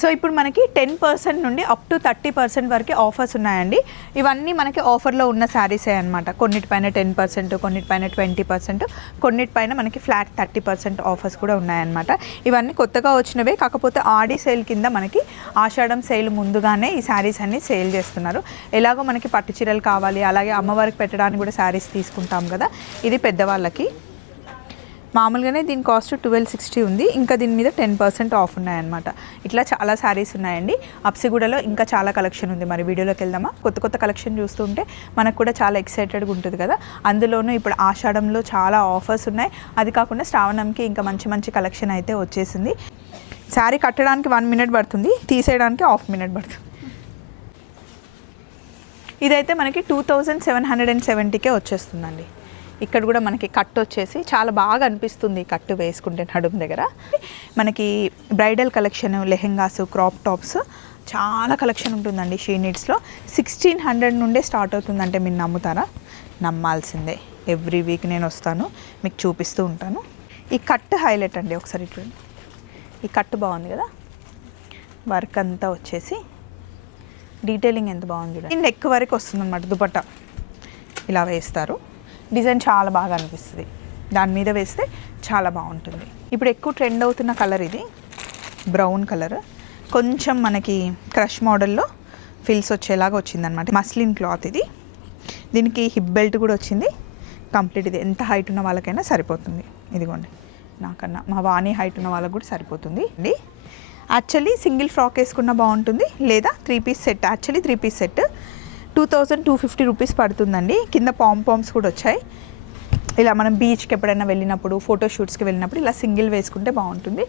So ఇప్పుడు మనకి 10% నుండి అప్ టు 30% వరకు ఆఫర్స్ ఉన్నాయండి. ఇవన్నీ మనకి ఆఫర్లో ఉన్న శారీసే అనమాట. కొన్నిటిపైన 10%, కొన్నిటిపైన 20%, కొన్నిటిపైన మనకి ఫ్లాట్ 30% ఆఫర్స్ కూడా ఉన్నాయన్నమాట. ఇవన్నీ కొత్తగా వచ్చినవే, కాకపోతే ఆడి సేల్ కింద మనకి ఆషాఢం సేల్ ముందుగానే ఈ శారీస్ అన్ని సేల్ చేస్తున్నారు. ఎలాగో మనకి పట్టు చీరలు కావాలి, అలాగే అమ్మవారికి పెట్టడానికి కూడా శారీస్ తీసుకుంటాం కదా. ఇది పెద్దవాళ్ళకి మామూలుగానే దీని కాస్ట్ 1260 ఉంది. ఇంకా దీని మీద 10% ఆఫ్ ఉన్నాయన్నమాట. ఇట్లా చాలా శారీస్ ఉన్నాయండి. అప్సిగూడలో ఇంకా చాలా కలెక్షన్ ఉంది. మరి వీడియోలోకి వెళ్దామా? కొత్త కొత్త కలెక్షన్ చూస్తుంటే మనకు కూడా చాలా ఎక్సైటెడ్గా ఉంటుంది కదా. అందులోనూ ఇప్పుడు ఆషాఢంలో చాలా ఆఫర్స్ ఉన్నాయి. అది కాకుండా శ్రావణంకి ఇంకా మంచి మంచి కలెక్షన్ అయితే వచ్చేసింది. శారీ కట్టడానికి 1 మినిట్ పడుతుంది, తీసేయడానికి హాఫ్ మినిట్ పడుతుంది. ఇదైతే మనకి 2770కే వచ్చేస్తుందండి. ఇక్కడ కూడా మనకి కట్ వచ్చేసి చాలా బాగా అనిపిస్తుంది. కట్టు వేసుకుంటే నడుము దగ్గర మనకి bridal collection, lehengas, crop tops చాలా కలెక్షన్ ఉంటుందండి. షీ నీడ్స్లో 1600 నుండే స్టార్ట్ అవుతుందంటే మీరు నమ్ముతారా? నమ్మాల్సిందే. ఎవ్రీ వీక్ నేను వస్తాను, మీకు చూపిస్తూ ఉంటాను. ఈ కట్ హైలైట్ అండి. ఒకసారి చూడండి, ఈ కట్ బాగుంది కదా. వర్క్ అంతా వచ్చేసి డీటెయిలింగ్ ఎంత బాగుంది చూడండి. నెక్ వరకు వస్తుంది అన్నమాట. దుపట్టా ఇలా వేస్తారు. డిజైన్ చాలా బాగా అనిపిస్తుంది. దాని మీద వేస్తే చాలా బాగుంటుంది. ఇప్పుడు ఎక్కువ ట్రెండ్ అవుతున్న కలర్ ఇది, బ్రౌన్ కలర్. కొంచెం మనకి క్రష్ మోడల్లో ఫిల్స్ వచ్చేలాగా వచ్చిందనమాట. మస్లిన్ క్లాత్ ఇది. దీనికి హిప్ బెల్ట్ కూడా వచ్చింది కంప్లీట్. ఇది ఎంత హైట్ ఉన్న వాళ్ళకైనా సరిపోతుంది. ఇదిగోండి, నాకన్నా మా వాణి హైట్ ఉన్న వాళ్ళకి కూడా సరిపోతుంది అండి. యాక్చువల్లీ సింగిల్ ఫ్రాక్ వేసుకున్న బాగుంటుంది, లేదా 3 piece set. Actually 3 piece set 2250 rupees పడుతుందండి. కింద పామ్స్ కూడా వచ్చాయి. ఇలా మనం బీచ్కి ఎప్పుడైనా వెళ్ళినప్పుడు, ఫోటోషూట్స్కి వెళ్ళినప్పుడు ఇలా సింగిల్ వేసుకుంటే బాగుంటుంది.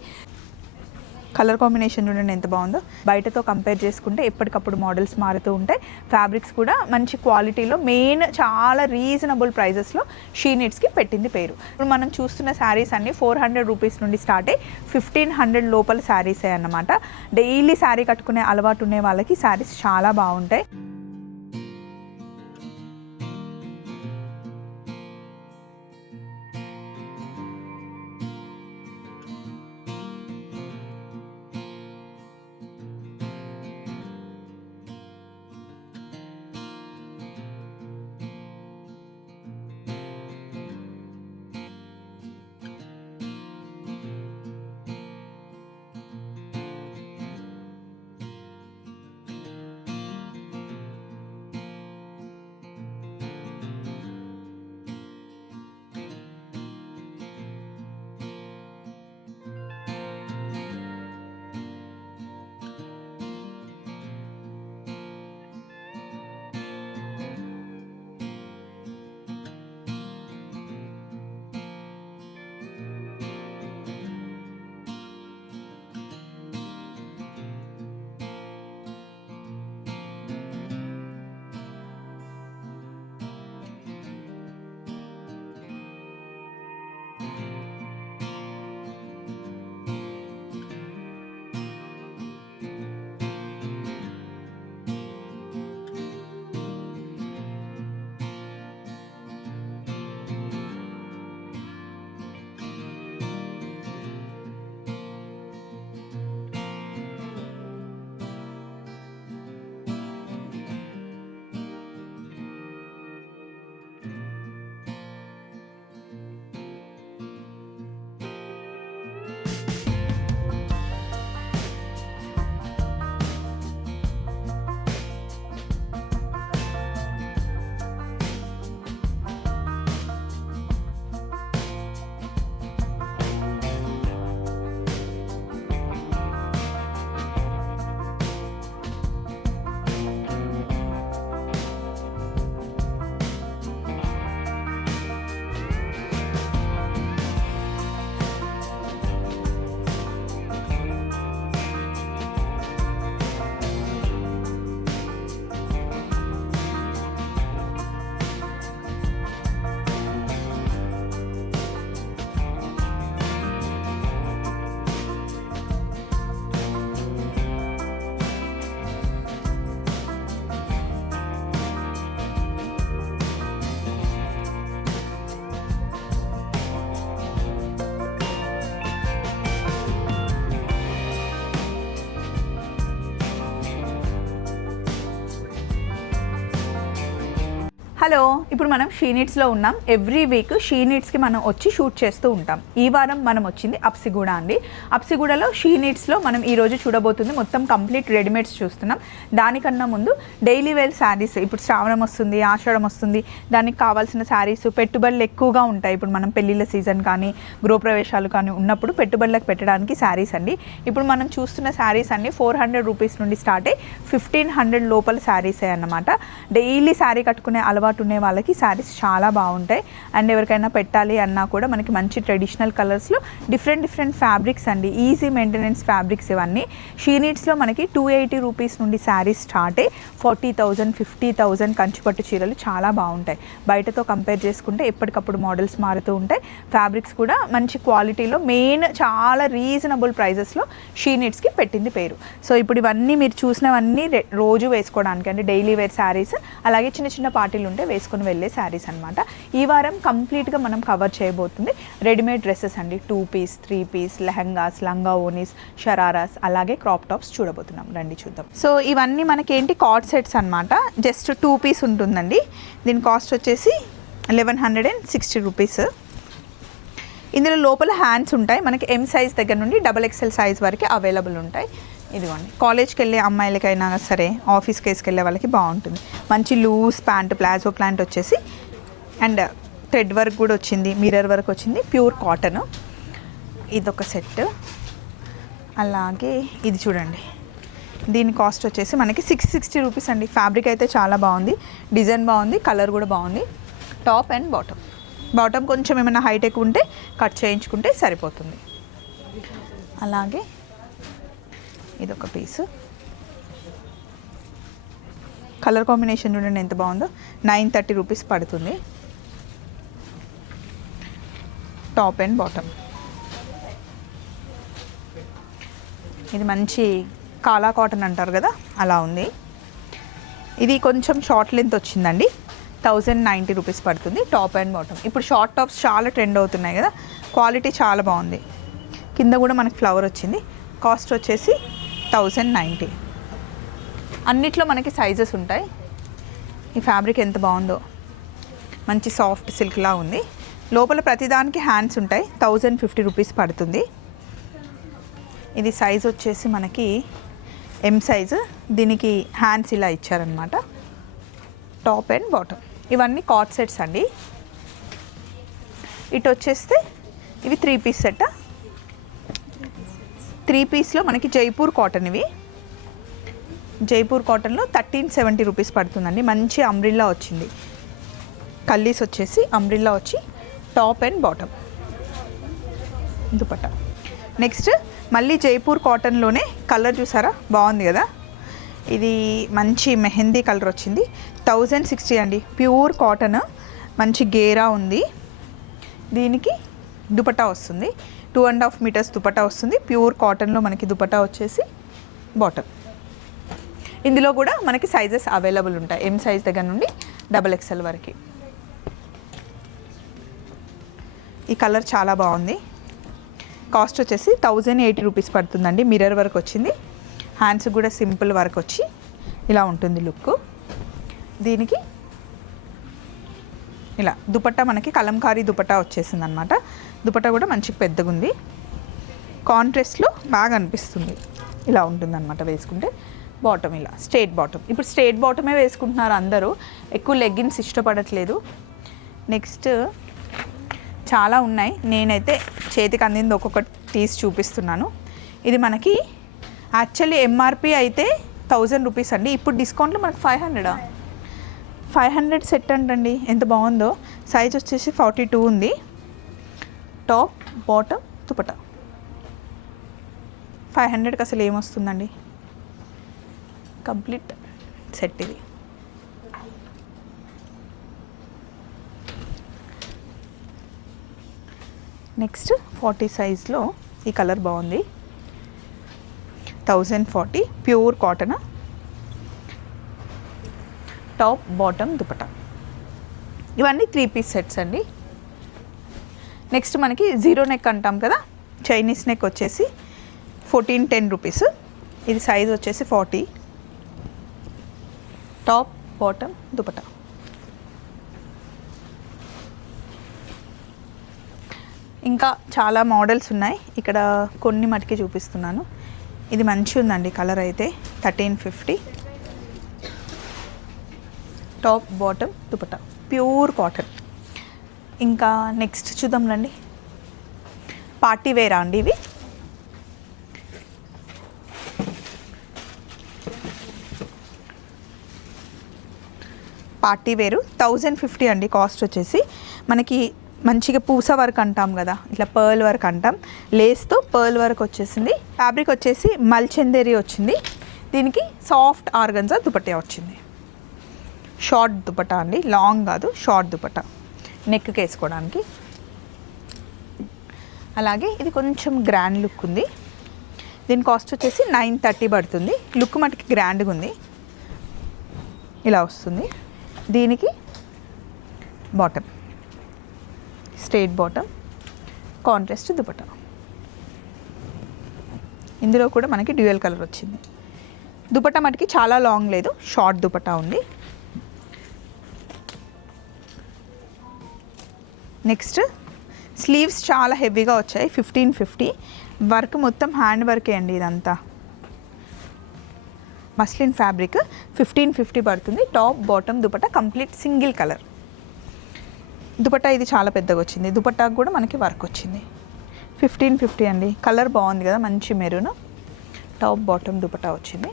కలర్ కాంబినేషన్ చూడండి ఎంత బాగుందో. బయటతో కంపేర్ చేసుకుంటే ఎప్పటికప్పుడు మోడల్స్ మారుతూ ఉంటాయి. ఫ్యాబ్రిక్స్ కూడా మంచి క్వాలిటీలో, మెయిన్ చాలా రీజనబుల్ ప్రైజెస్లో షీ నీడ్స్కి పెట్టింది పేరు. ఇప్పుడు మనం చూస్తున్న శారీస్ అన్నీ 400 రూపీస్ నుండి స్టార్ట్ అయ్యి 1500 లోపల శారీసే అన్నమాట. డైలీ శారీ కట్టుకునే అలవాటు ఉండే వాళ్ళకి శారీస్ చాలా బాగుంటాయి. హలో, ఇప్పుడు మనం షీ నీడ్స్లో ఉన్నాం. ఎవ్రీ వీక్ షీ నీడ్స్కి మనం వచ్చి షూట్ చేస్తూ ఉంటాం. ఈ వారం మనం వచ్చింది అప్సిగూడ అండి. అప్సిగూడలో షీ నీడ్స్లో మనం ఈరోజు చూడబోతుంది మొత్తం కంప్లీట్ రెడీమేడ్స్ చూస్తున్నాం. దానికన్నా ముందు డైలీ వేర్ శారీస్, ఇప్పుడు శ్రావణం వస్తుంది, ఆషాఢం వస్తుంది, దానికి కావాల్సిన శారీస్ పెట్టుబడులు ఎక్కువగా ఉంటాయి. ఇప్పుడు మనం పెళ్ళిళ్ళ సీజన్ కానీ గృహప్రవేశాలు కానీ ఉన్నప్పుడు పెట్టుబడులకు పెట్టడానికి శారీస్ అండి. ఇప్పుడు మనం చూస్తున్న శారీస్ అన్ని 400 రూపీస్ నుండి స్టార్ట్ అయ్యి 1500 లోపల శారీసే అన్నమాట. డైలీ శారీ కట్టుకునే అలవాటు ఉండే వాళ్ళకి శారీస్ చాలా బాగుంటాయి. అండ్ ఎవరికైనా పెట్టాలి అన్నా కూడా మనకి మంచి ట్రెడిషనల్ కలర్స్లో డిఫరెంట్ ఫ్యాబ్రిక్స్ అండి, ఈజీ మెయింటెనెన్స్ ఫ్యాబ్రిక్స్ ఇవన్నీ. షీ నీడ్స్లో మనకి 280 రూపీస్ నుండి శారీస్ స్టార్ట్ అయ్యి 40,000 50,000 కంచిపట్టు చీరలు చాలా బాగుంటాయి. బయటతో కంపేర్ చేసుకుంటే ఎప్పటికప్పుడు మోడల్స్ మారుతూ ఉంటాయి. ఫ్యాబ్రిక్స్ కూడా మంచి క్వాలిటీలో, మెయిన్ చాలా రీజనబుల్ ప్రైజెస్లో షీ నీడ్స్కి పెట్టింది పేరు. సో ఇప్పుడు ఇవన్నీ మీరు చూసినవన్నీ రోజు వేసుకోవడానికి అంటే డైలీ వేర్ శారీస్, అలాగే చిన్న చిన్న పార్టీలు ఉంటే వేసుకొని వెళ్ళే శారీస్ అనమాట. ఈ వారం కంప్లీట్గా మనం కవర్ చేయబోతుంది రెడీమేడ్ డ్రెస్సెస్ అండి. 2 పీస్ 3 పీస్ లెహంగాస్, లంగా ఓనీస్, షరారాస్, అలాగే క్రాప్ టాప్స్ చూడబోతున్నాం. రండి చూద్దాం. సో ఇవన్నీ మనకేంటి కార్డ్ సెట్స్ అనమాట. జస్ట్ 2 పీస్ ఉంటుందండి. దీని కాస్ట్ వచ్చేసి 1160 రూపీస్. ఇందులో లోపల హ్యాండ్స్ ఉంటాయి. మనకి M సైజ్ దగ్గర నుండి XXL సైజ్ వరకు అవైలబుల్ ఉంటాయి. ఇదిగోండి, కాలేజ్కి వెళ్ళే అమ్మాయిలకైనా సరే, ఆఫీస్కి వేసుకెళ్ళే వాళ్ళకి బాగుంటుంది. మంచి లూజ్ ప్యాంట్, ప్లాజో ప్యాంట్ వచ్చేసి, అండ్ థ్రెడ్ వర్క్ కూడా వచ్చింది, మిర్రర్ వర్క్ వచ్చింది, ప్యూర్ కాటన్. ఇదొక సెట్. అలాగే ఇది చూడండి, దీని కాస్ట్ వచ్చేసి మనకి 660 రూపీస్ అండి. ఫ్యాబ్రిక్ అయితే చాలా బాగుంది, డిజైన్ బాగుంది, కలర్ కూడా బాగుంది. టాప్ అండ్ బాటమ్ కొంచెం ఏమైనా హైట్ ఎక్కువ ఉంటే కట్ చేయించుకుంటే సరిపోతుంది. అలాగే ఇదొక పీసు. కలర్ కాంబినేషన్ చూడండి ఎంత బాగుందో. 930 రూపీస్ పడుతుంది. Top and bottom. ఇది మంచి కాలా కాటన్ అంటారు కదా, అలా ఉంది. ఇది కొంచెం షార్ట్ లెంత్ వచ్చిందండి. 1090 రూపీస్ పడుతుంది. Top and bottom. ఇప్పుడు షార్ట్ టాప్స్ చాలా ట్రెండ్ అవుతున్నాయి కదా, క్వాలిటీ చాలా బాగుంది. కింద కూడా మనకి ఫ్లవర్ వచ్చింది. కాస్ట్ వచ్చేసి 1090. అన్నిట్లో మనకి సైజెస్ ఉంటాయి. ఈ ఫ్యాబ్రిక్ ఎంత బాగుందో, మంచి సాఫ్ట్ సిల్క్లా ఉంది. లోపల ప్రతిదానికి హ్యాండ్స్ ఉంటాయి. 1050 రూపీస్ పడుతుంది. ఇది సైజ్ వచ్చేసి మనకి M సైజు. దీనికి హ్యాండ్స్ ఇలా ఇచ్చారనమాట. Top and bottom. ఇవన్నీ కార్డ్ సెట్స్ అండి. ఇటు వచ్చేస్తే ఇవి 3 పీస్ సెట్. 3 పీస్లో మనకి జైపూర్ కాటన్. ఇవి జైపూర్ కాటన్లో 1370 రూపీస్ పడుతుందండి. మంచి అంబ్రిల్లా వచ్చింది. కల్లీస్ వచ్చేసి అంబ్రిల్లా వచ్చి top and bottom, dupatta. Next మళ్ళీ జైపూర్ కాటన్లోనే కలర్ చూసారా, బాగుంది కదా. ఇది మంచి మెహందీ కలర్ వచ్చింది. 1060 అండి. ప్యూర్ కాటన్, మంచి గేరా ఉంది. దీనికి దుపట్టా వస్తుంది. 2.5 మీటర్స్ దుపట్టా వస్తుంది. ప్యూర్ కాటన్లో మనకి దుపట్టా వచ్చేసి బాటమ్. ఇందులో కూడా మనకి సైజెస్ అవైలబుల్ ఉంటాయి. M సైజ్ దగ్గర నుండి XXL వరకు. ఈ కలర్ చాలా బాగుంది. కాస్ట్ వచ్చేసి 1080 రూపీస్ పడుతుందండి. మిర్రర్ వర్క్ వచ్చింది. హ్యాండ్స్ కూడా సింపుల్ వర్క్ వచ్చి ఇలా ఉంటుంది లుక్. దీనికి ఇలా దుపట్టా మనకి కలంకారీ దుపట్టా వచ్చేసింది అనమాట. దుపట్టా కూడా మంచి పెద్దగా ఉంది. కాంట్రాస్ట్లో బాగా అనిపిస్తుంది. ఇలా ఉంటుంది అనమాట వేసుకుంటే. బాటమ్ ఇలా స్ట్రేట్ బాటమ్. ఇప్పుడు స్ట్రేట్ బాటమే వేసుకుంటున్నారు అందరూ, ఎక్కువ లెగ్గిన్స్ ఇష్టపడట్లేదు. నెక్స్ట్ చాలా ఉన్నాయి. నేనైతే చేతికి అందింది ఒక్కొక్కటి తీసి చూపిస్తున్నాను. ఇది మనకి యాక్చువల్లీ MRP అయితే 1000 రూపీస్ అండి. ఇప్పుడు డిస్కౌంట్లో మనకి 500 సెట్ అంటండి. ఎంత బాగుందో. సైజ్ వచ్చేసి 42 ఉంది. Top bottom dupatta. 500కి అసలు ఏమొస్తుందండి. కంప్లీట్ సెట్ ఇది. నెక్స్ట్ 40 సైజ్లో ఈ కలర్ బాగుంది. 1040 pure cotton. Top bottom dupatta. ఇవన్నీ 3 పీస్ సెట్స్ అండి. నెక్స్ట్ మనకి జీరో నెక్ అంటాం కదా, చైనీస్ నెక్ వచ్చేసి 1410 రూపీస్. ఇది సైజ్ వచ్చేసి 40. Top bottom dupatta. ఇంకా చాలా మోడల్స్ ఉన్నాయి, ఇక్కడ కొన్ని మటుకి చూపిస్తున్నాను. ఇది మంచి ఉందండి కలర్ అయితే 1350. Top bottom dupatta pure cotton. ఇంకా నెక్స్ట్ చూద్దాం రండి. పార్టీ వేరా అండి ఇవి. పార్టీ వేరు 1050 అండి కాస్ట్ వచ్చేసి. మనకి మంచిగా పూస వర్క్ అంటాం కదా, ఇట్లా పర్ల్ వర్క్ అంటాం, లేస్తో పర్ల్ వర్క్ వచ్చేసింది. ఫ్యాబ్రిక్ వచ్చేసి మల్చందేరి వచ్చింది. దీనికి సాఫ్ట్ ఆర్గన్జా దుపట్టా వచ్చింది. షార్ట్ దుపట్టా అండి, లాంగ్ కాదు, షార్ట్ దుపట్టా నెక్కి వేసుకోవడానికి. అలాగే ఇది కొంచెం గ్రాండ్ లుక్ ఉంది. దీని కాస్ట్ వచ్చేసి 930 పడుతుంది. లుక్ మటుకి గ్రాండ్గా ఉంది, ఇలా వస్తుంది. దీనికి bottom straight bottom, contrast dupatta. ఇందులో కూడా మనకి డ్యూయల్ కలర్ వచ్చింది. దుపట్టా మటుకి చాలా లాంగ్ లేదు, షార్ట్ దుపట్టా ఉంది. నెక్స్ట్ స్లీవ్స్ చాలా హెవీగా వచ్చాయి, 1550. వర్క్ మొత్తం హ్యాండ్ వర్కే అండి, ఇదంతా మస్లిన్ ఫ్యాబ్రిక్. 1550 పడుతుంది. Top bottom dupatta complete single colour dupatta. ఇది చాలా పెద్దగా వచ్చింది. దుపట్టాకు కూడా మనకి వర్క్ వచ్చింది. 1550 అండి. కలర్ బాగుంది కదా, మంచి మెరూన్. టాప్ బాటమ్ దుపట్టా వచ్చింది.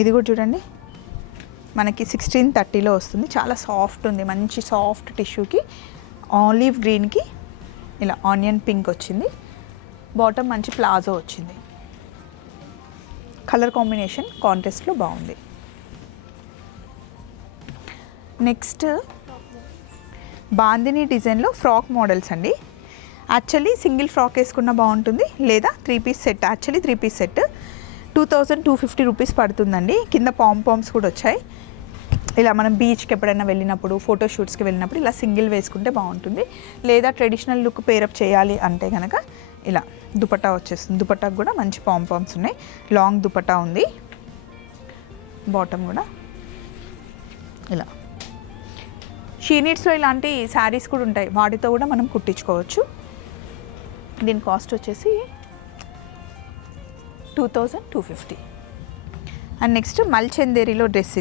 ఇది కూడా చూడండి, మనకి 1630లో వస్తుంది. చాలా సాఫ్ట్ ఉంది, మంచి సాఫ్ట్ టిష్యూకి ఆలివ్ గ్రీన్కి ఇలా ఆనియన్ పింక్ వచ్చింది. బాటమ్ మంచి ప్లాజో వచ్చింది. కలర్ కాంబినేషన్ కాంట్రాస్ట్లో బాగుంది. నెక్స్ట్ బాందిని డిజైన్లో ఫ్రాక్ మోడల్స్ అండి. యాక్చువల్లీ సింగిల్ ఫ్రాక్ వేసుకున్న బాగుంటుంది, లేదా 3 piece set. Actually 3 piece set 2250 rupees పడుతుందండి. కింద పామ్స్ కూడా వచ్చాయి. ఇలా మనం బీచ్కి ఎప్పుడైనా వెళ్ళినప్పుడు, ఫోటోషూట్స్కి వెళ్ళినప్పుడు ఇలా సింగిల్ వేసుకుంటే బాగుంటుంది. లేదా ట్రెడిషనల్ లుక్ పేరప్ చేయాలి అంటే కనుక ఇలా దుపట్టా వచ్చేస్తుంది. దుపట్టాకు కూడా మంచి పామ్స్ ఉన్నాయి. లాంగ్ దుపట్టా ఉంది. బాటమ్ కూడా ఇలా షీనీడ్స్లో ఇలాంటి శారీస్ కూడా ఉంటాయి, వాటితో కూడా మనం కుట్టించుకోవచ్చు. దీని కాస్ట్ వచ్చేసి 2250. అండ్ నెక్స్ట్ మల్చందేరిలో డ్రెస్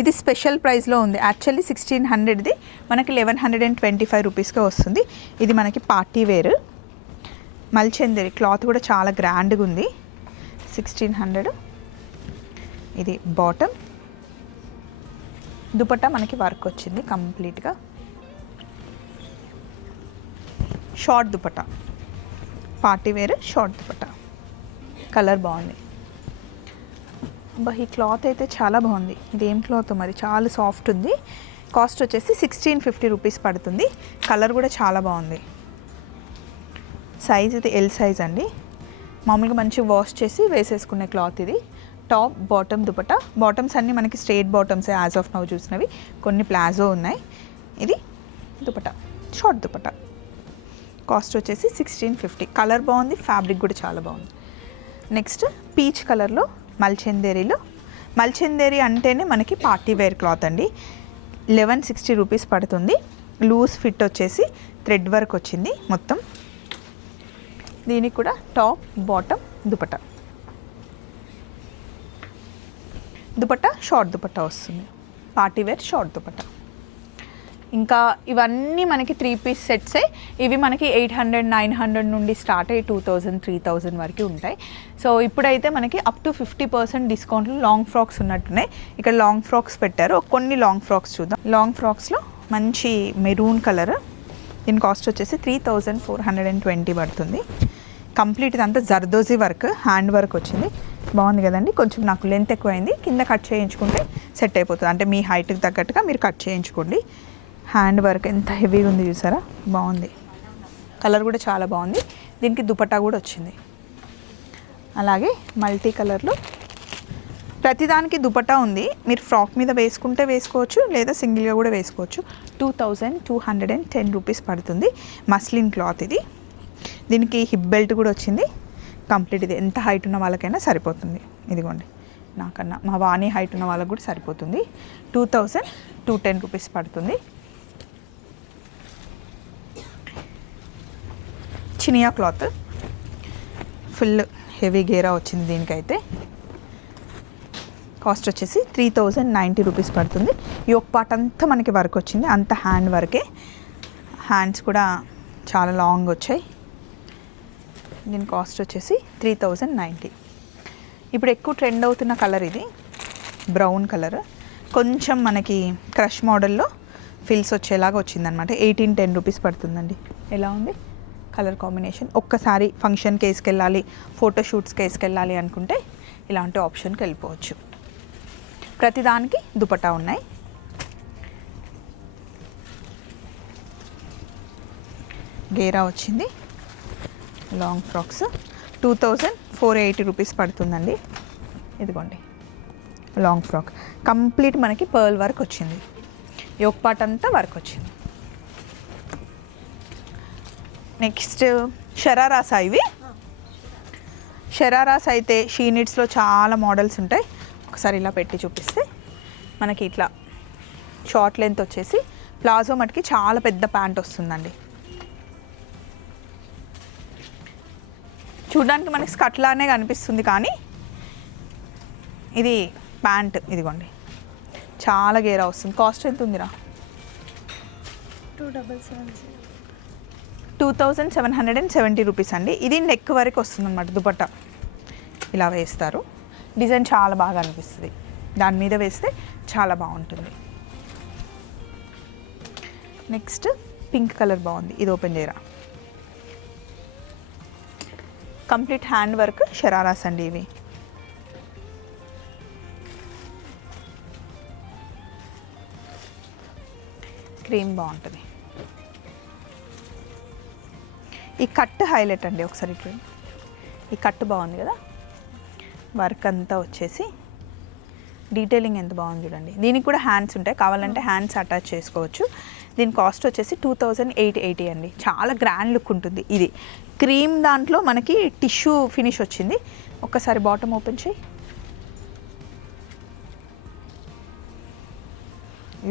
ఇది స్పెషల్ ప్రైస్లో ఉంది. యాక్చువల్లీ 1600ది మనకి 1125 రూపీస్కే వస్తుంది. ఇది మనకి పార్టీ వేర్ మల్చందేరి. క్లాత్ కూడా చాలా గ్రాండ్గా ఉంది. 1600. ఇది బాటమ్. దుపట్టా మనకి వర్క్ వచ్చింది కంప్లీట్గా. Short dupatta, party wear short dupatta. Colour బాగుంది. ఈ క్లాత్ అయితే చాలా బాగుంది. ఇది ఏం క్లాత్ మరి, చాలా సాఫ్ట్ ఉంది. కాస్ట్ వచ్చేసి 1650 రూపీస్ పడుతుంది. కలర్ కూడా చాలా బాగుంది. సైజ్ అయితే ఎల్ సైజ్ అండి. మామూలుగా మంచి వాష్ చేసి వేసేసుకునే క్లాత్ ఇది. Top bottom dupatta. బాటమ్స్ అన్నీ మనకి straight bottoms as of now చూసినవి, కొన్ని ప్లాజో ఉన్నాయి. ఇది దుపట్టా షార్ట్ దుపట్టా. కాస్ట్ వచ్చేసి 1650. కలర్ బాగుంది, ఫ్యాబ్రిక్ కూడా చాలా బాగుంది. నెక్స్ట్ పీచ్ కలర్లో మల్చందేరిలో. మల్చందేరి అంటేనే మనకి పార్టీ వేర్ క్లాత్ అండి. 1160 రూపీస్ పడుతుంది. లూజ్ ఫిట్ వచ్చేసి థ్రెడ్ వర్క్ వచ్చింది మొత్తం. దీనికి కూడా top bottom dupatta. Dupatta short dupatta వస్తుంది. Party wear short dupatta. ఇంకా ఇవన్నీ మనకి 3 పీస్ సెట్సే. ఇవి మనకి 800, 900 నుండి స్టార్ట్ అయ్యి 2000, 3000 వరకు ఉంటాయి. సో ఇప్పుడైతే మనకి అప్ టు 50% డిస్కౌంట్లు లాంగ్ ఫ్రాక్స్ ఉన్నట్టున్నాయి. ఇక్కడ లాంగ్ ఫ్రాక్స్ పెట్టారు. కొన్ని లాంగ్ ఫ్రాక్స్ చూద్దాం. లాంగ్ ఫ్రాక్స్లో మంచి మెరూన్ కలర్. దీని కాస్ట్ వచ్చేసి 3420 పడుతుంది. కంప్లీట్ ఇదంతా జర్దోజీ వర్క్, హ్యాండ్ వర్క్ వచ్చింది. బాగుంది కదండి. కొంచెం నాకు లెంత్ ఎక్కువైంది, కింద కట్ చేయించుకుంటే సెట్ అయిపోతుంది. అంటే మీ హైట్కి తగ్గట్టుగా మీరు కట్ చేయించుకోండి. హ్యాండ్ వర్క్ ఎంత హెవీగా ఉంది చూసారా, బాగుంది. కలర్ కూడా చాలా బాగుంది. దీనికి దుపట్టా కూడా వచ్చింది. అలాగే మల్టీ కలర్లో ప్రతిదానికి దుపట్టా ఉంది. మీరు ఫ్రాక్ మీద వేసుకుంటే వేసుకోవచ్చు, లేదా సింగిల్గా కూడా వేసుకోవచ్చు. 2210 రూపీస్ పడుతుంది. మస్లిన్ క్లాత్ ఇది. దీనికి హిప్ బెల్ట్ కూడా వచ్చింది కంప్లీట్. ఇది ఎంత హైట్ ఉన్న వాళ్ళకైనా సరిపోతుంది. ఇదిగోండి నాకన్నా మా వాణి హైట్ ఉన్న వాళ్ళకు కూడా సరిపోతుంది. 2210 రూపీస్ పడుతుంది. చినియా క్లాత్ ఫుల్ హెవీ గేరా వచ్చింది. దీనికైతే కాస్ట్ వచ్చేసి 3090 రూపీస్ పడుతుంది. యోక్ పార్ట్ అంతా మనకి వర్క్ వచ్చింది, అంత హ్యాండ్ వర్కే. హ్యాండ్స్ కూడా చాలా లాంగ్ వచ్చాయి. దీని కాస్ట్ వచ్చేసి 3090. ఇప్పుడు ఎక్కువ ట్రెండ్ అవుతున్న కలర్ ఇది బ్రౌన్ కలర్, కొంచెం మనకి క్రష్ మోడల్లో ఫిల్స్ వచ్చేలాగా వచ్చిందనమాట. 1810 రూపీస్ పడుతుందండి. ఎలా ఉంది కలర్ కాంబినేషన్? ఒక్కసారి ఫంక్షన్కి వేసుకెళ్ళాలి, ఫోటోషూట్స్కి వేసుకెళ్ళాలి అనుకుంటే ఇలాంటి ఆప్షన్కి వెళ్ళిపోవచ్చు. ప్రతిదానికి దుపట్టా ఉన్నాయి. గేరా వచ్చింది. లాంగ్ ఫ్రాక్స్ 2480 రూపీస్ పడుతుందండి. ఇదిగోండి లాంగ్ ఫ్రాక్ కంప్లీట్ మనకి పర్ల్ వర్క్ వచ్చింది. యోక్ పార్ట్ అంతా వర్క్ వచ్చింది. నెక్స్ట్ షరారాస్. ఇవి షరారాస్ అయితే షీ నీడ్స్లో చాలా మోడల్స్ ఉంటాయి. ఒకసారి ఇలా పెట్టి చూపిస్తే మనకి ఇట్లా షార్ట్ లెంత్ వచ్చేసి ప్లాజో మటుకి చాలా పెద్ద ప్యాంట్ వస్తుందండి. చూడడానికి మనకి స్కర్ట్ లానే కనిపిస్తుంది, కానీ ఇది ప్యాంట్. ఇదిగోండి చాలా గేరా వస్తుంది. కాస్ట్ ఎంత ఉందిరా? 2770 రూపీస్ అండి. ఇది నెక్ వరకు వస్తుంది అన్నమాట. దుపట్టా ఇలా వేస్తారు. డిజైన్ చాలా బాగా అనిపిస్తుంది, దాని మీద వేస్తే చాలా బాగుంటుంది. నెక్స్ట్ పింక్ కలర్ బాగుంది. ఇది ఓపెన్ చేయరా. కంప్లీట్ హ్యాండ్ వర్క్ షరారాస్ అండి ఇవి. క్రీమ్ బాగుంటుంది. ఈ కట్ హైలైట్ అండి. ఒకసారి చూడండి, ఈ కట్ బాగుంది కదా, వర్క్ అంతా వచ్చేసి డీటెయిలింగ్ ఎంత బాగుంది చూడండి. దీనికి కూడా హ్యాండ్స్ ఉంటాయి, కావాలంటే హ్యాండ్స్ అటాచ్ చేసుకోవచ్చు. దీని కాస్ట్ వచ్చేసి 2880 అండి. చాలా గ్రాండ్ లుక్ ఉంటుంది. ఇది క్రీమ్ దాంట్లో మనకి టిష్యూ ఫినిష్ వచ్చింది. ఒక్కసారి బాటమ్ ఓపెన్ చేయి.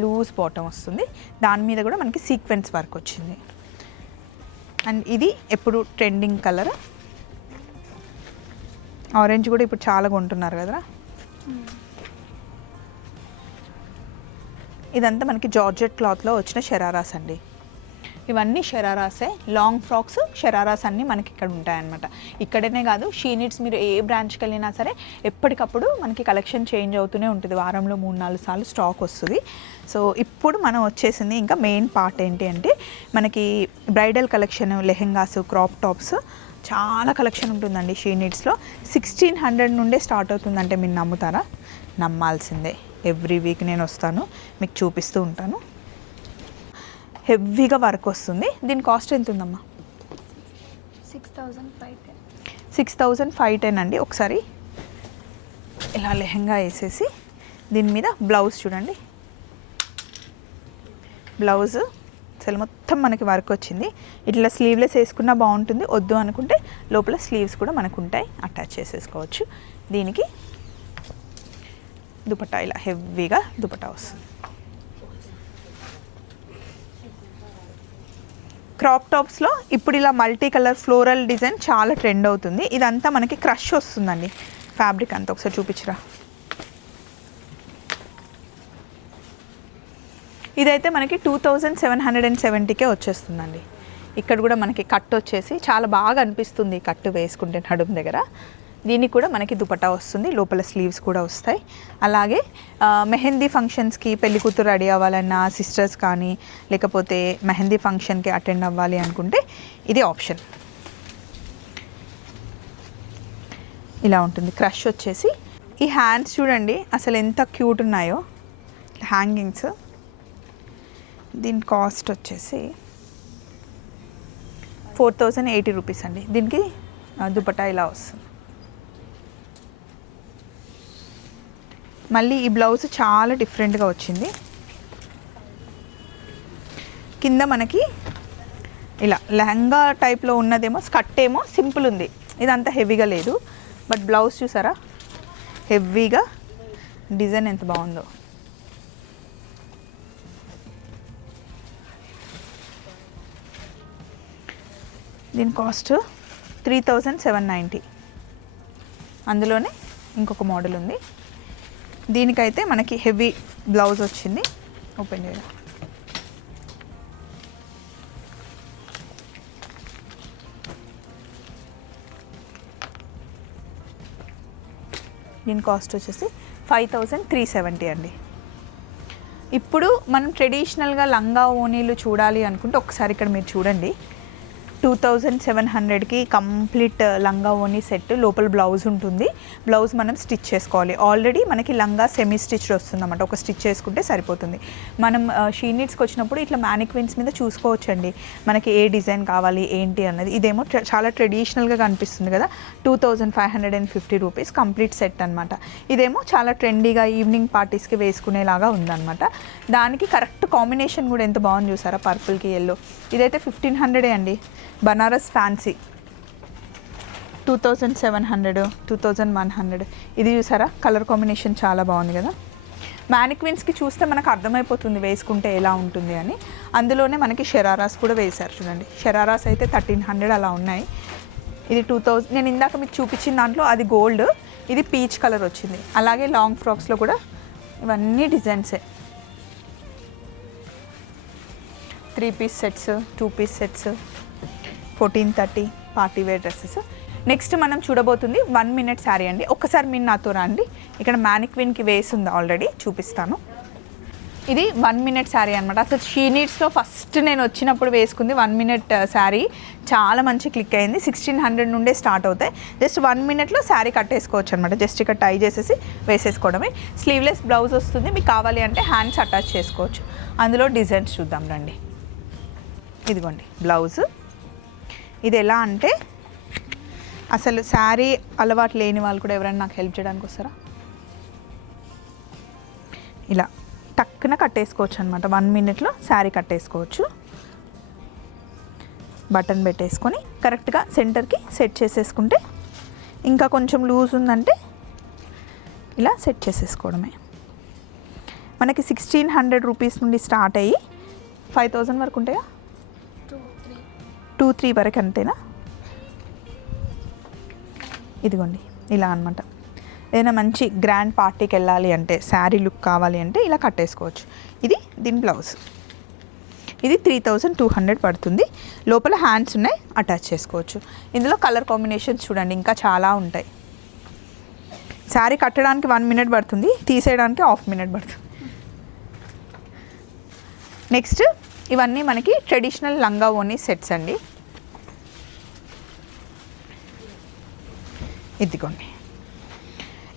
లూజ్ బాటమ్ వస్తుంది, దాని మీద కూడా మనకి సీక్వెన్స్ వర్క్ వచ్చింది. అండ్ ఇది ఎప్పుడు ట్రెండింగ్ కలర్ ఆరెంజ్ కూడా ఇప్పుడు చాలా కొంటున్నారు కదా. ఇదంతా మనకి జార్జెట్ క్లాత్లో వచ్చిన షరారాస్ అండి. ఇవన్నీ షరారాసే. లాంగ్ ఫ్రాక్స్ షరారాస్ అన్నీ మనకి ఇక్కడ ఉంటాయన్నమాట. ఇక్కడనే కాదు, షీ నీడ్స్ మీరు ఏ బ్రాంచ్కి వెళ్ళినా సరే ఎప్పటికప్పుడు మనకి కలెక్షన్ చేంజ్ అవుతూనే ఉంటుంది. వారంలో 3-4 సార్లు స్టాక్ వస్తుంది. సో ఇప్పుడు మనం వచ్చేసింది ఇంకా మెయిన్ పార్ట్ ఏంటి అంటే మనకి bridal collection, lehengas, crop tops చాలా కలెక్షన్ ఉంటుందండి. షీ నీడ్స్లో 1600 నుండే స్టార్ట్ అవుతుందంటే మీరు నమ్ముతారా? నమ్మాల్సిందే. ఎవ్రీ వీక్ నేను వస్తాను, మీకు చూపిస్తూ ఉంటాను. హెవీగా వర్క్ వస్తుంది. దీని కాస్ట్ ఎంత ఉందమ్మా? 6510 అండి. ఒకసారి ఇలా లెహంగా వేసేసి దీని మీద బ్లౌజ్ చూడండి. బ్లౌజ్ అసలు మొత్తం మనకి వర్క్ వచ్చింది. ఇట్లా స్లీవ్లెస్ వేసుకున్నా బాగుంటుంది, వద్దు అనుకుంటే లోపల స్లీవ్స్ కూడా మనకు ఉంటాయి, అటాచ్ చేసేసుకోవచ్చు. దీనికి దుపట్టా ఇలా హెవీగా దుపట్టా వస్తుంది. క్రాప్ టాప్స్లో ఇప్పుడు ఇలా మల్టీ కలర్ ఫ్లోరల్ డిజైన్ చాలా ట్రెండ్ అవుతుంది. ఇదంతా మనకి క్రష్ వస్తుందండి. ఫ్యాబ్రిక్ అంతా ఒకసారి చూపించరా. ఇదైతే మనకి 2770కే వచ్చేస్తుందండి. ఇక్కడ కూడా మనకి కట్ వచ్చేసి చాలా బాగా అనిపిస్తుంది. కట్టు వేసుకుంటే నడుము దగ్గర. దీనికి కూడా మనకి దుపట్టా వస్తుంది, లోపల స్లీవ్స్ కూడా వస్తాయి. అలాగే మెహందీ ఫంక్షన్స్కి పెళ్లి కూతురు రెడీ అవ్వాలన్నా, సిస్టర్స్ కానీ లేకపోతే మెహందీ ఫంక్షన్కి అటెండ్ అవ్వాలి అనుకుంటే ఇది ఆప్షన్. ఇలా ఉంటుంది. క్రష్ వచ్చేసి ఈ హ్యాండ్స్ చూడండి అసలు ఎంత క్యూట్ ఉన్నాయో, హ్యాంగింగ్స్. దీని కాస్ట్ వచ్చేసి 4080 రూపీస్ అండి. దీనికి దుపట్టా ఇలా వస్తుంది. మళ్ళీ ఈ బ్లౌజ్ చాలా డిఫరెంట్గా వచ్చింది. కింద మనకి ఇలా లెహంగా టైప్లో ఉన్నదేమో, స్కర్ట్ ఏమో సింపుల్ ఉంది, ఇదంతా హెవీగా లేదు. బట్ బ్లౌజ్ చూసారా హెవీగా డిజైన్ ఎంత బాగుందో. దీని కాస్ట్ 3790. అందులోనే ఇంకొక మోడల్ ఉంది. దీనికైతే మనకి హెవీ బ్లౌజ్ వచ్చింది. ఓపెన్ చేయాలి. దీని కాస్ట్ వచ్చేసి 5370 అండి. ఇప్పుడు మనం ట్రెడిషనల్గా లంగా ఓనీలు చూడాలి అనుకుంటే ఒకసారి ఇక్కడ మీరు చూడండి. 2700కి కంప్లీట్ లంగా ఓనీ సెట్. లోపల బ్లౌజ్ ఉంటుంది. బ్లౌజ్ మనం స్టిచ్ చేసుకోవాలి. ఆల్రెడీ మనకి లంగా సెమీ స్టిచ్ వస్తుంది అన్నమాట. ఒక స్టిచ్ చేసుకుంటే సరిపోతుంది. మనం షీ నీడ్స్కి వచ్చినప్పుడు ఇట్లా మ్యానిక్విన్స్ మీద చూసుకోవచ్చండి మనకి ఏ డిజైన్ కావాలి ఏంటి అన్నది. ఇదేమో చాలా ట్రెడిషనల్గా కనిపిస్తుంది కదా, 2550 రూపీస్ కంప్లీట్ సెట్ అనమాట. ఇదేమో చాలా ట్రెండీగా ఈవినింగ్ పార్టీస్కి వేసుకునేలాగా ఉందన్నమాట. దానికి కరెక్ట్ కాంబినేషన్ కూడా ఎంత బాగుంది చూసారా, పర్పుల్కి ఎల్లో. ఇదైతే 1500 అండి. బనారస్ ఫ్యాన్సీ 2700, 2100. ఇది చూసారా కలర్ కాంబినేషన్ చాలా బాగుంది కదా. మ్యానిక్విన్స్కి చూస్తే మనకు అర్థమైపోతుంది వేసుకుంటే ఎలా ఉంటుంది అని. అందులోనే మనకి షరారాస్ కూడా వేశారు చూడండి. షరారాస్ అయితే 1300 అలా ఉన్నాయి. ఇది 2000. నేను ఇందాక మీకు చూపించిన దాంట్లో అది గోల్డ్, ఇది పీచ్ కలర్ వచ్చింది. అలాగే లాంగ్ ఫ్రాక్స్లో కూడా ఇవన్నీ డిజైన్సే. 3 piece sets, 2 piece sets, 1430 party wear dresses. Next మనం చూడబోతుంది 1 మినిట్ శారీ అండి. ఒక్కసారి మీరు నాతో రండి. ఇక్కడ మ్యానిక్విన్కి వేసి ఉంది ఆల్రెడీ, చూపిస్తాను. ఇది 1 మినిట్ శారీ అనమాట. అసలు షీ నీడ్స్లో ఫస్ట్ నేను వచ్చినప్పుడు వేసుకుంది 1 మినిట్ శారీ. చాలా మంచి క్లిక్ అయింది. 1600 నుండే స్టార్ట్ అవుతాయి. జస్ట్ 1 మినిట్లో శారీ కట్టేసుకోవచ్చు అనమాట. జస్ట్ ఇక్కడ టై చేసేసి వేసేసుకోవడమే. స్లీవ్లెస్ బ్లౌజ్ వస్తుంది. మీకు కావాలి అంటే హ్యాండ్స్ అటాచ్ చేసుకోవచ్చు. అందులో డిజైన్స్ చూద్దాం రండి. ఇదిగోండి బ్లౌజ్. ఇది ఎలా అంటే అసలు శారీ అలవాటు లేని వాళ్ళు కూడా ఎవరైనా నాకు హెల్ప్ చేయడానికి వస్తారా, ఇలా టక్కున కట్టేసుకోవచ్చు అనమాట. 1 మినిట్లో శారీ కట్టేసుకోవచ్చు. బటన్ పెట్టేసుకొని కరెక్ట్గా సెంటర్కి సెట్ చేసేసుకుంటే, ఇంకా కొంచెం లూజ్ ఉందంటే ఇలా సెట్ చేసేసుకోవడమే. మనకి 1600 రూపీస్ నుండి స్టార్ట్ అయ్యి 5000 వరకు ఉంటాయా? 2-3 వరకు అంతేనా? ఇదిగోండి ఇలా అనమాట. ఏదైనా మంచి గ్రాండ్ పార్టీకి వెళ్ళాలి అంటే, శారీ లుక్ కావాలి అంటే ఇలా కట్టేసుకోవచ్చు. ఇది దీని బ్లౌజ్. ఇది 3200 పడుతుంది. లోపల హ్యాండ్స్ ఉన్నాయి, అటాచ్ చేసుకోవచ్చు. ఇందులో కలర్ కాంబినేషన్స్ చూడండి ఇంకా చాలా ఉంటాయి. శారీ కట్టడానికి 1 మినిట్ పడుతుంది, తీసేయడానికి 1/2 మినిట్ పడుతుంది. నెక్స్ట్ ఇవన్నీ మనకి ట్రెడిషనల్ లంగా ఓనీ సెట్స్ అండి. ఇదిగోండి,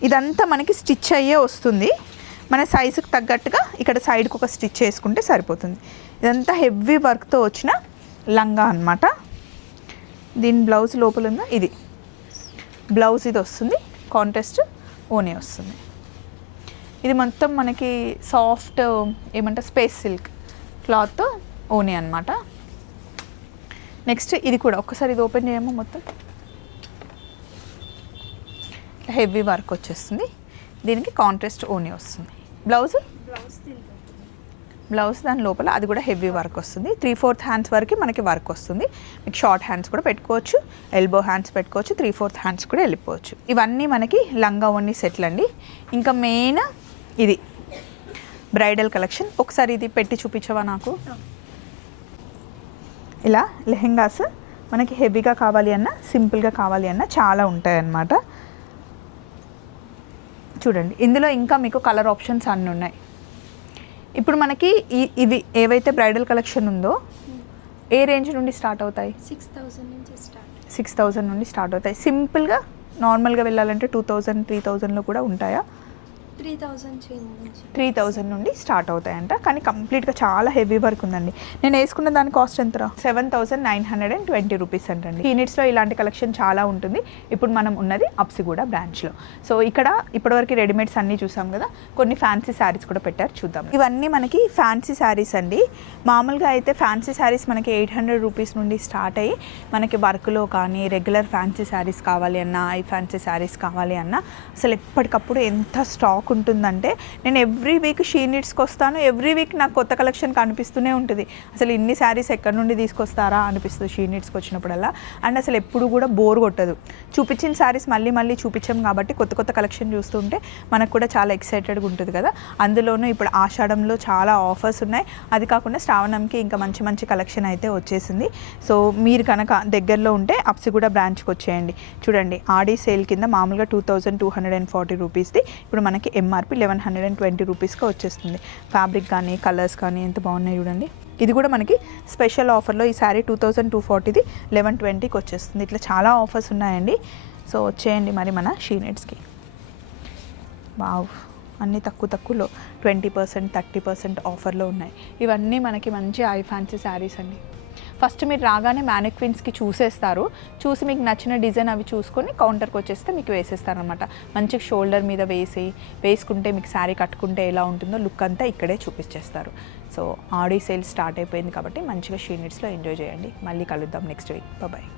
ఇదంతా మనకి స్టిచ్ అయ్యే వస్తుంది. మన సైజుకి తగ్గట్టుగా ఇక్కడ సైడ్కి ఒక స్టిచ్ చేసుకుంటే సరిపోతుంది. ఇదంతా హెవీ వర్క్తో వచ్చిన లంగా అనమాట. దీని బ్లౌజ్ లోపల ఉందా, ఇది బ్లౌజ్. ఇది వస్తుంది కాంట్రాస్ట్ ఓనీ వస్తుంది. ఇది మొత్తం మనకి సాఫ్ట్ ఏమంటారు స్పేస్ సిల్క్ క్లాత్తో ఓనీ అనమాట. నెక్స్ట్ ఇది కూడా ఒక్కసారి ఇది ఓపెన్ చేయమో. మొత్తం హెవీ వర్క్ వచ్చేస్తుంది. దీనికి కాంట్రాస్ట్ ఓనీ వస్తుంది. బ్లౌజ్ దాని లోపల అది కూడా హెవీ వర్క్ వస్తుంది. 3/4 హ్యాండ్స్ వరకు మనకి వర్క్ వస్తుంది. మీకు షార్ట్ హ్యాండ్స్ కూడా పెట్టుకోవచ్చు, ఎల్బో హ్యాండ్స్ పెట్టుకోవచ్చు, 3/4 హ్యాండ్స్ కూడా వెళ్ళిపోవచ్చు. ఇవన్నీ మనకి లంగా ఓనీ సెట్లు అండి. ఇంకా మెయిన్ ఇది బ్రైడల్ కలెక్షన్. ఒకసారి ఇది పెట్టి చూపించవా నాకు? ఇలా లెహెంగాస్ మనకి హెవీగా కావాలి అన్నా, సింపుల్గా కావాలి అన్నా చాలా ఉంటాయి అన్నమాట. చూడండి ఇందులో ఇంకా మీకు కలర్ ఆప్షన్స్ అన్నీ ఉన్నాయి. ఇప్పుడు మనకి ఇవి ఏవైతే బ్రైడల్ కలెక్షన్ ఉందో ఏ రేంజ్ నుండి స్టార్ట్ అవుతాయి? 6000 నుండి స్టార్ట్ అవుతాయి. సింపుల్గా నార్మల్గా వెళ్ళాలంటే 2000, 3000లో కూడా ఉంటాయా? 3000 నుండి స్టార్ట్ అవుతాయంట, కానీ కంప్లీట్గా చాలా హెవీ వర్క్ ఉందండి. నేను వేసుకున్న దాని కాస్ట్ ఎంత 7920 రూపీస్ అంటండి. యూనిట్స్లో ఇలాంటి కలెక్షన్ చాలా ఉంటుంది. ఇప్పుడు మనం ఉన్నది అప్సిగూడ బ్రాంచ్లో. సో ఇక్కడ ఇప్పటివరకు రెడీమేడ్స్ అన్నీ చూసాం కదా, కొన్ని ఫ్యాన్సీ శారీస్ కూడా పెట్టారు, చూద్దాం. ఇవన్నీ మనకి ఫ్యాన్సీ శారీస్ అండి. మామూలుగా అయితే ఫ్యాన్సీ శారీస్ మనకి 800 రూపీస్ నుండి స్టార్ట్ అయ్యి మనకి వర్క్లో కానీ రెగ్యులర్ ఫ్యాన్సీ శారీస్ కావాలి అన్నా, ఐ ఫ్యాన్సీ శారీస్ కావాలి అన్నా అసలు ఎప్పటికప్పుడు ఎంత స్టాక్ ఉంటుందంటే, నేను ఎవ్రీ వీక్ షీ నీడ్స్కి వస్తాను, ఎవ్రీ వీక్ నాకు కొత్త కలెక్షన్ కనిపిస్తూనే ఉంటుంది. అసలు ఇన్ని శారీస్ ఎక్కడి నుండి తీసుకొస్తారా అనిపిస్తుంది షీ నీడ్స్కి వచ్చినప్పుడల్లా. అండ్ అసలు ఎప్పుడు కూడా బోర్ కొట్టదు. చూపించిన శారీస్ మళ్ళీ మళ్ళీ చూపించాం కాబట్టి కొత్త కొత్త కలెక్షన్ చూస్తుంటే మనకు కూడా చాలా ఎక్సైటెడ్గా ఉంటుంది కదా. అందులోనూ ఇప్పుడు ఆషాఢంలో చాలా ఆఫర్స్ ఉన్నాయి. అది కాకుండా శ్రావణంకి ఇంకా మంచి మంచి కలెక్షన్ అయితే వచ్చేసింది. సో మీరు కనుక దగ్గరలో ఉంటే అప్సిగూడ బ్రాంచ్కి వచ్చేయండి. చూడండి, ఆడి సేల్ కింద మామూలుగా 2240 రూపీస్ది ఇప్పుడు మనకి ఎంఆర్పి 1120 రూపీస్కి వచ్చేస్తుంది. ఫ్యాబ్రిక్ కానీ కలర్స్ కానీ ఎంత బాగున్నాయి చూడండి. ఇది కూడా మనకి స్పెషల్ ఆఫర్లో ఈ శారీ 2240ది 1120కి వచ్చేస్తుంది. ఇట్లా చాలా ఆఫర్స్ ఉన్నాయండి. సో వచ్చేయండి మరి మన షీ నీడ్స్కి. వావ్, అన్నీ తక్కువలో 20% 30% ఆఫర్లో ఉన్నాయి. ఇవన్నీ మనకి మంచి ఐ ఫ్యాన్సీ శారీస్ అండి. ఫస్ట్ మీరు రాగానే మ్యానిక్విన్స్కి చూసేస్తారు, చూసి మీకు నచ్చిన డిజైన్ అవి చూసుకొని కౌంటర్కి వచ్చేస్తే మీకు వేసేస్తారనమాట. మంచిగా షోల్డర్ మీద వేసుకుంటే మీకు శారీ కట్టుకుంటే ఎలా ఉంటుందో లుక్ అంతా ఇక్కడే చూపించేస్తారు. సో ఆడి సేల్ స్టార్ట్ అయిపోయింది కాబట్టి మంచిగా షీ నీడ్స్లో ఎంజాయ్ చేయండి. మళ్ళీ కలుద్దాం నెక్స్ట్ వీక్. బాయ్.